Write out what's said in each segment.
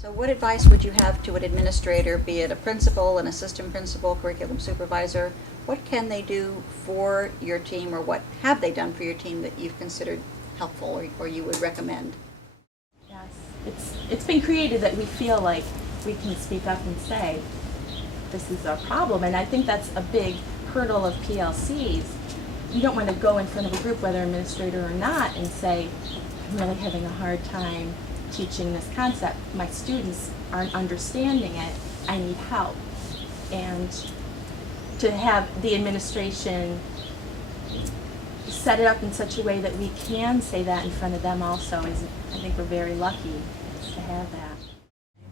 So what advice would you have to an administrator, be it a principal, an assistant principal, curriculum supervisor? What can they do for your team, or what have they done for your team that you've considered helpful or you would recommend? Yes, it's been created that we feel like we can speak up and say, this is our problem, and I think that's a big hurdle of PLCs. You don't want to go in front of a group, whether administrator or not, and say, I'm really having a hard time teaching this concept. My students aren't understanding it. I need help. And to have the administration set it up in such a way that we can say that in front of them also is, I think we're very lucky to have that.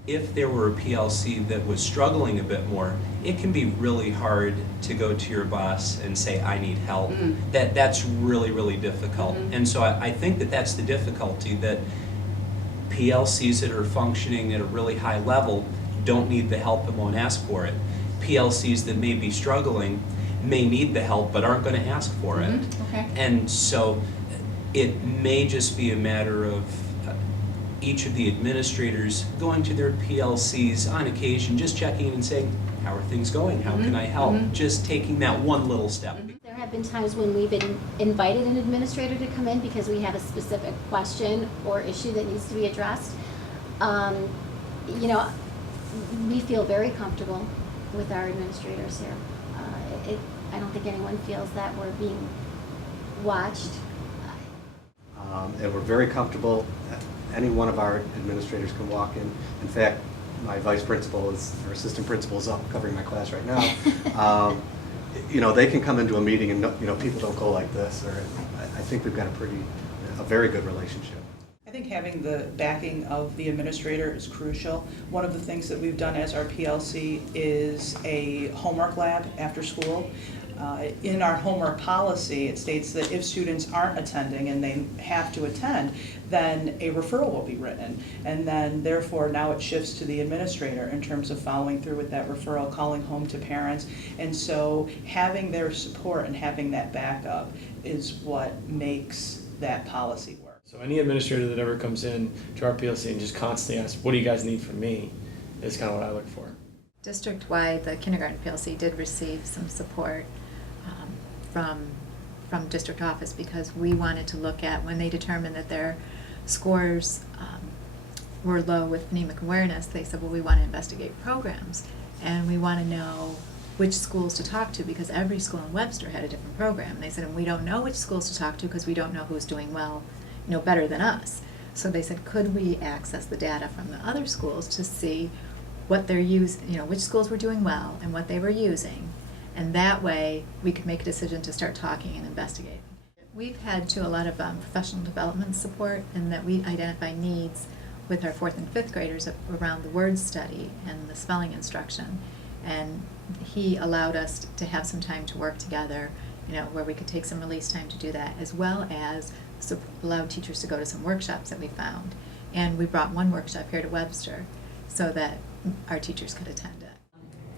If there were a PLC that was struggling a bit more, it can be really hard to go to your boss and say, I need help. That's really, really difficult. And so I think that that's the difficulty, that PLCs that are functioning at a really high level don't need the help and won't ask for it. PLCs that may be struggling may need the help but aren't going to ask for it. Okay. And so it may just be a matter of each of the administrators going to their PLCs on occasion, just checking in and saying, how are things going? How can I help? Just taking that one little step. There have been times when we've invited an administrator to come in because we have a specific question or issue that needs to be addressed. You know, we feel very comfortable with our administrators here. I don't think anyone feels that we're being watched. And we're very comfortable. Any one of our administrators can walk in. In fact, my vice principal or assistant principal is up covering my class right now. You know, they can come into a meeting and, you know, people don't go like this. Or I think we've got a very good relationship. I think having the backing of the administrator is crucial. One of the things that we've done as our PLC is a homework lab after school. In our homework policy, it states that if students aren't attending and they have to attend, then a referral will be written. And then therefore now it shifts to the administrator in terms of following through with that referral, calling home to parents. And so having their support and having that backup is what makes that policy work. So any administrator that ever comes in to our PLC and just constantly asks, what do you guys need from me, is kind of what I look for. District-wide, the kindergarten PLC did receive some support from district office, because we wanted to look at, when they determined that their scores were low with phonemic awareness, they said, well, we want to investigate programs, and we want to know which schools to talk to, because every school in Webster had a different program. And they said, and we don't know which schools to talk to because we don't know who's doing well, you know, better than us. So they said, could we access the data from the other schools to see what they're using, you know, which schools were doing well and what they were using, and that way we could make a decision to start talking and investigating. We've had a lot of professional development support, and that we identify needs with our 4th and 5th graders around the word study and the spelling instruction, and he allowed us to have some time to work together, you know, where we could take some release time to do that, as well as allowed teachers to go to some workshops that we found. And we brought one workshop here to Webster so that our teachers could attend it.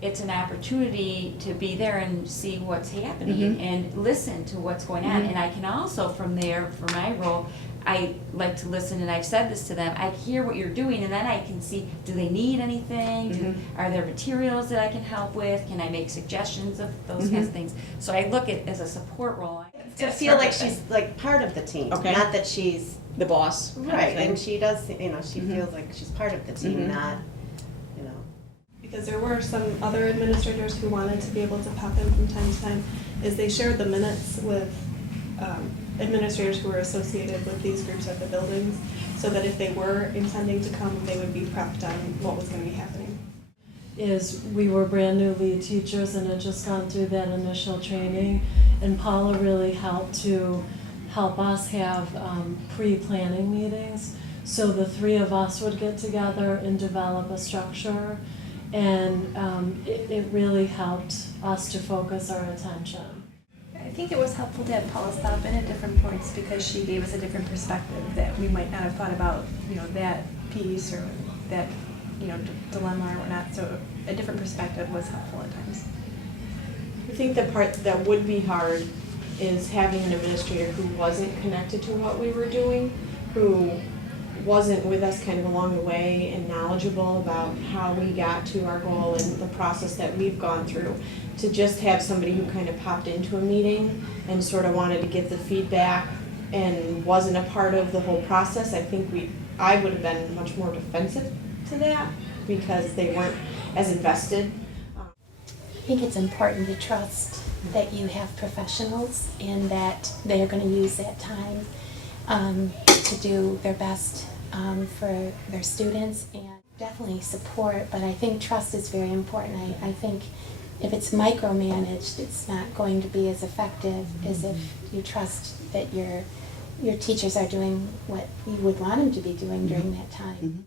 It's an opportunity to be there and see what's happening and listen to what's going on. And I can also, from there, for my role, I like to listen, and I've said this to them, I hear what you're doing, and then I can see, do they need anything? Are there materials that I can help with? Can I make suggestions of those kinds of things? So I look at it as a support role. To feel like she's like part of the team, Okay. not that she's The boss kind of right, thing. and she does, you know, she feels like she's part of the team, not, you know. Because there were some other administrators who wanted to be able to pop in from time to time, is they shared the minutes with administrators who were associated with these groups at the buildings, so that if they were intending to come, they would be prepped on what was going to be happening. Is we were brand new lead teachers and had just gone through that initial training, and Paula really helped us have pre-planning meetings, so the 3 of us would get together and develop a structure, and it really helped us to focus our attention. I think it was helpful to have Paula stop in at different points, because she gave us a different perspective that we might not have thought about, you know, that piece or that, you know, dilemma or whatnot. So a different perspective was helpful at times. I think the part that would be hard is having an administrator who wasn't connected to what we were doing, who wasn't with us kind of along the way and knowledgeable about how we got to our goal and the process that we've gone through, to just have somebody who kind of popped into a meeting and sort of wanted to give the feedback and wasn't a part of the whole process, I think I would have been much more defensive to that because they weren't as invested. I think it's important to trust that you have professionals and that they are going to use that time to do their best for their students, and definitely support, but I think trust is very important. I think if it's micromanaged, it's not going to be as effective as if you trust that your teachers are doing what you would want them to be doing during that time.